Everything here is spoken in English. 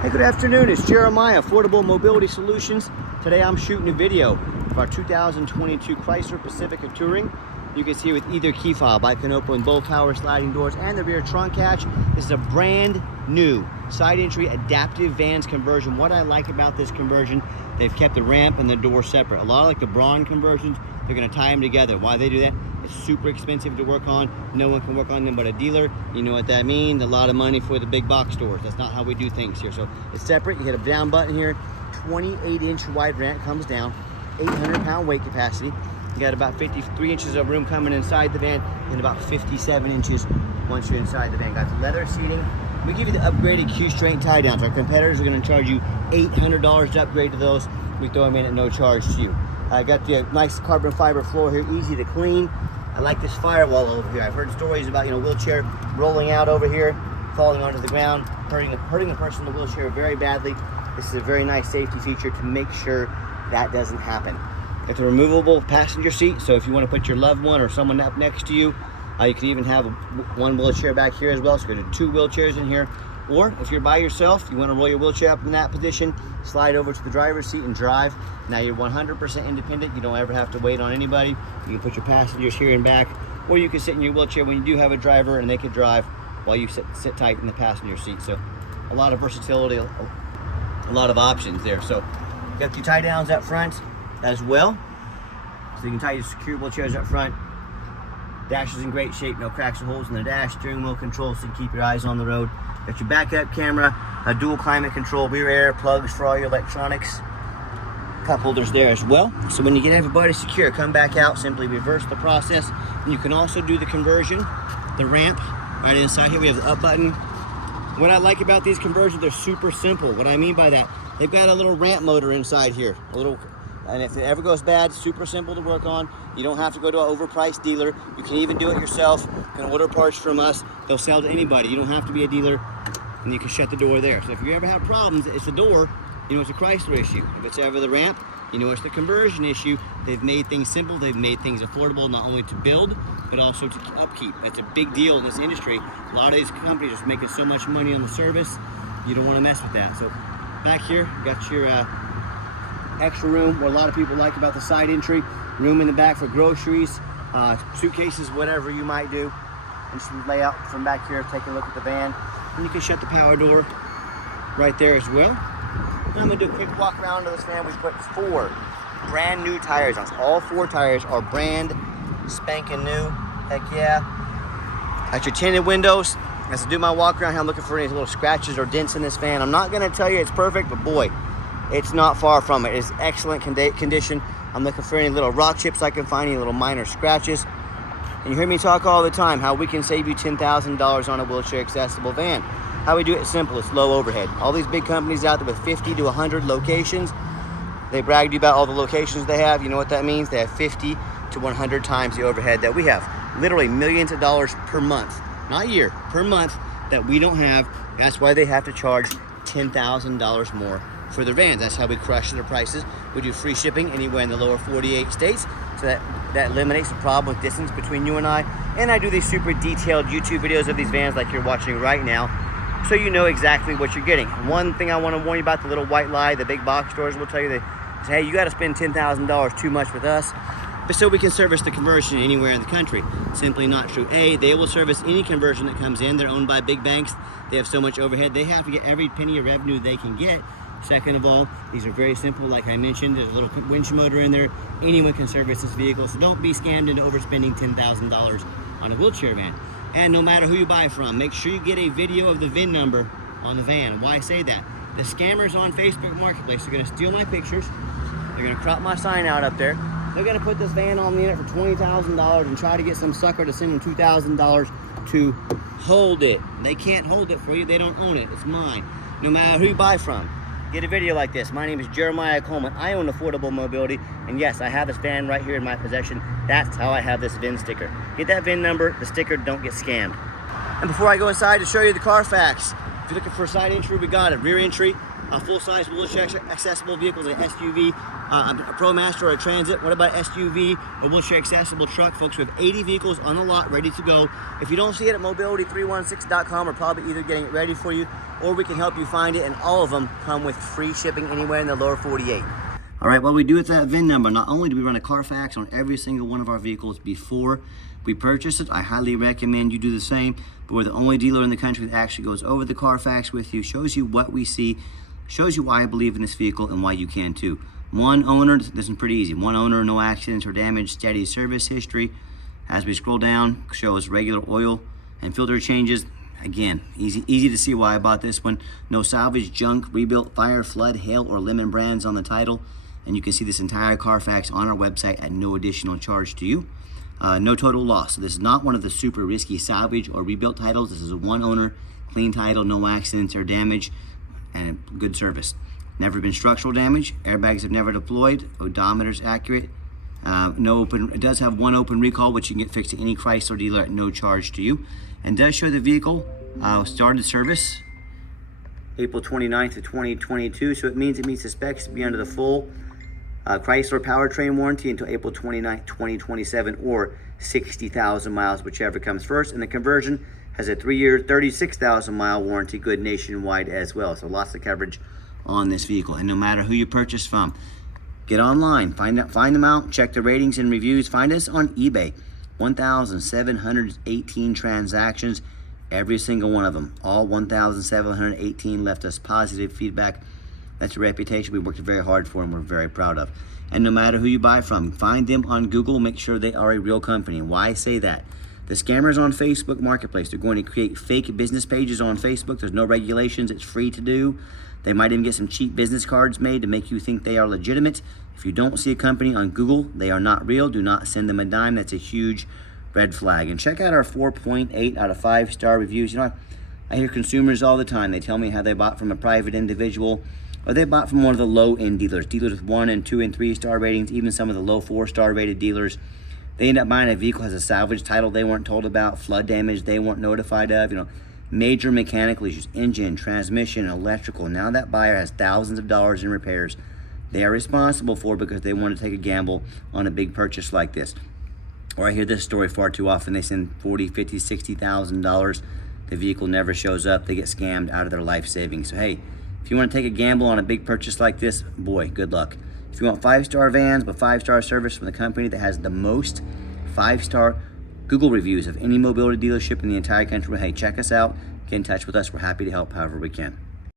Hey, good afternoon. It's Jeremiah, Affordable Mobility Solutions. Today I'm shooting a video of our 2022 Chrysler Pacifica Touring. You can see with either key fob, I can open both power sliding doors and the rear trunk hatch. This is a brand new side entry adaptive vans conversion. What I like about this conversion, they've kept the ramp and the door separate. A lot of like the Braun conversions, they're gonna tie them together. Why they do that? It's super expensive to work on. No one can work on them but a dealer. You know what that means? A lot of money for the big box stores. That's not how we do things here. So it's separate. You hit a down button here. 28-inch wide ramp comes down. 800-pound weight capacity. You got about 53 inches of room coming inside the van and about 57 inches once you're inside the van. Got the leather seating. We give you the upgraded Q-straight tie downs. Our competitors are going to charge you $800 to upgrade to those. We throw them in at no charge to you. I got the nice carbon fiber floor here, easy to clean. I like this firewall over here. I've heard stories about, wheelchair rolling out over here, falling onto the ground, hurting the person in the wheelchair very badly. This is a very nice safety feature to make sure that doesn't happen. It's a removable passenger seat, so if you want to put your loved one or someone up next to you, you can even have one wheelchair back here as well. So there's 2 wheelchairs in here. Or if you're by yourself, you want to roll your wheelchair up in that position, slide over to the driver's seat and drive. Now you're 100% independent. You don't ever have to wait on anybody. You can put your passengers here and back, or you can sit in your wheelchair when you do have a driver and they can drive while you sit tight in the passenger seat. So a lot of versatility, a lot of options there. So you got your tie downs up front as well. So you can tie your secure wheelchairs up front. Dash is in great shape, no cracks or holes in the dash. Steering wheel control so you can keep your eyes on the road. Got your backup camera, a dual climate control, rear air plugs for all your electronics. Cup holders there as well. So when you get everybody secure, come back out, simply reverse the process. And you can also do the conversion, the ramp, right inside here. We have the up button. What I like about these conversions, they're super simple. What I mean by that, they've got a little ramp motor inside here, and if it ever goes bad, super simple to work on. You don't have to go to an overpriced dealer. You can even do it yourself. You can order parts from us. They'll sell to anybody. You don't have to be a dealer, and you can shut the door there. So if you ever have problems, it's the door, it's a Chrysler issue. If it's ever the ramp, it's the conversion issue. They've made things simple. They've made things affordable, not only to build, but also to upkeep. That's a big deal in this industry. A lot of these companies are making so much money on the service. You don't want to mess with that. So back here, got your extra room. What a lot of people like about the side entry, room in the back for groceries, suitcases, whatever you might do. And just lay out from back here, take a look at the van. And you can shut the power door right there as well. And I'm gonna do a quick walk around to this van. We put 4 brand new tires on. All 4 tires are brand spanking new. Heck yeah. Got your tinted windows. As I do my walk around here, I'm looking for any little scratches or dents in this van. I'm not gonna tell you it's perfect, but boy, it's not far from it. It's excellent condition. I'm looking for any little rock chips I can find, any little minor scratches. And you hear me talk all the time how we can save you $10,000 on a wheelchair accessible van. How we do it simple, it's low overhead. All these big companies out there with 50 to 100 locations, they brag to you about all the locations they have. You know what that means? They have 50 to 100 times the overhead that we have. Literally millions of dollars per month, not year, per month that we don't have. That's why they have to charge $10,000 more for their vans. That's how we crush their prices. We do free shipping anywhere in the lower 48 states, so that eliminates the problem with distance between you and I. And I do these super detailed YouTube videos of these vans like you're watching right now, so you know exactly what you're getting. One thing I want to warn you about, the little white lie, the big box stores will tell you, they say, hey, you got to spend $10,000 too much with us, but so we can service the conversion anywhere in the country. Simply not true. A, they will service any conversion that comes in. They're owned by big banks. They have so much overhead. They have to get every penny of revenue they can get. Second of all, these are very simple. Like I mentioned, there's a little winch motor in there. Anyone can service this vehicle, so don't be scammed into overspending $10,000 on a wheelchair van. And no matter who you buy from, make sure you get a video of the VIN number on the van. And why I say that, the scammers on Facebook Marketplace are gonna steal my pictures. They're gonna crop my sign out up there. They're gonna put this van on the internet for $20,000 and try to get some sucker to send them $2,000 to hold it. They can't hold it for you, they don't own it, it's mine. No matter who you buy from, get a video like this. My name is Jeremiah Coleman. I own Affordable Mobility, and yes, I have this van right here in my possession. That's how I have this VIN sticker. Get that VIN number, the sticker, don't get scammed. And before I go inside to show you the Carfax, if you're looking for a side entry, we got it. Rear entry, full-size wheelchair accessible vehicles like SUV, a ProMaster or a Transit. What about SUV, a wheelchair accessible truck? Folks, we have 80 vehicles on the lot ready to go. If you don't see it at mobility316.com, we're probably either getting it ready for you or we can help you find it, and all of them come with free shipping anywhere in the lower 48. All right, what we do with that VIN number, not only do we run a Carfax on every single one of our vehicles before we purchase it, I highly recommend you do the same, but we're the only dealer in the country that actually goes over the Carfax with you, shows you what we see, shows you why I believe in this vehicle and why you can too. One owner, this is pretty easy. One owner, no accidents or damage, steady service history. As we scroll down, shows regular oil and filter changes. Again, easy to see why I bought this one. No salvage, junk, rebuilt, fire, flood, hail, or lemon brands on the title. And you can see this entire Carfax on our website at no additional charge to you. No total loss. So this is not one of the super risky salvage or rebuilt titles. This is a one owner, clean title, no accidents or damage, and good service. Never been structural damage. Airbags have never deployed. Odometer's accurate. It does have one open recall, which you can get fixed at any Chrysler dealer at no charge to you. And does show the vehicle started service April 29th of 2022. So it means it meets the specs to be under the full Chrysler powertrain warranty until April 29th, 2027, or 60,000 miles, whichever comes first. And the conversion has a 3-year, 36,000 mile warranty, good nationwide as well. So lots of coverage on this vehicle. And no matter who you purchase from, get online, find them out, check the ratings and reviews. Find us on eBay. 1,718 transactions, every single one of them, all 1,718 left us positive feedback. That's a reputation we worked very hard for and we're very proud of. And no matter who you buy from, find them on Google, make sure they are a real company. Why say that? The scammers on Facebook Marketplace, they're going to create fake business pages on Facebook. There's no regulations, it's free to do. They might even get some cheap business cards made to make you think they are legitimate. If you don't see a company on Google, they are not real. Do not send them a dime. That's a huge red flag. And check out our 4.8 out of 5-star reviews. You know, I hear consumers all the time. They tell me how they bought from a private individual, or they bought from one of the low-end dealers with 1 and 2 and 3-star ratings, even some of the low 4-star rated dealers. They end up buying a vehicle that has a salvage title they weren't told about, flood damage they weren't notified of, major mechanical issues, engine, transmission, electrical. Now that buyer has thousands of dollars in repairs they are responsible for because they want to take a gamble on a big purchase like this. Or I hear this story far too often. They send $40,000, $50,000, $60,000. The vehicle never shows up. They get scammed out of their life savings. So hey, if you want to take a gamble on a big purchase like this, boy, good luck. If you want 5-star vans but 5-star service from the company that has the most 5-star Google reviews of any mobility dealership in the entire country, hey, check us out. Get in touch with us. We're happy to help however we can.